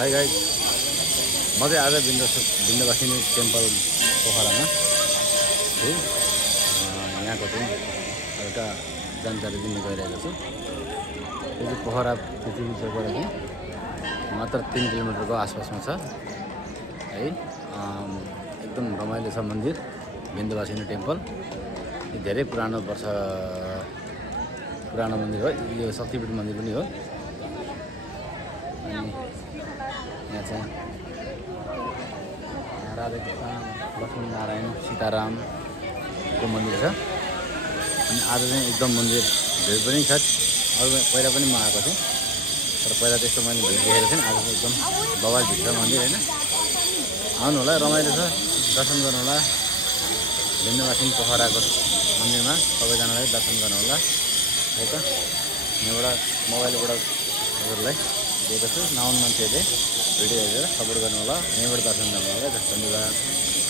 High guys, म चाहिँ आज विन्ध्यवासिनी टेम्पल पोखरामा है यहाँको चाहिँ एउटा जानकारी दिने गइरहेको छु। यो चाहिँ पोखरा पृथ्वी चोकबाट चाहिँ मात्र 3 किलोमिटरको आसपासमा छ है। एकदम रमाइलो छ मन्दिर विन्ध्यवासिनी टेम्पल। यो धेरै पुरानो मन्दिर हो। यो शक्तिपीठ मन्दिर पनि हो। अनि यहाँ चाहिँ राधाकृष्ण लक्ष्मीनारायण सीतारामको मन्दिर छ। अनि आज चाहिँ एकदम मन्दिर भिड पनि छ। अरू पहिला पनि म आएको थिएँ, तर पहिला त्यस्तो मैले भिड देखेको थिएँ। आज चाहिँ एकदम बवाल भिड छ मन्दिर होइन। आउनु होला, रमाइलो छ, दर्शन गर्नु होला। विन्ध्यवासिनी पोखराको मन्दिरमा सबैजनालाई दर्शन गर्नु होला है त। यहाँबाट मोबाइलबाट हजुरलाई दिएको छु, नआउनु मान्छेहरूले भिडियो हेरेर सपोर्ट गर्नु होला। यहीँबाट दर्शन गर्नु होला। धन्यवाद।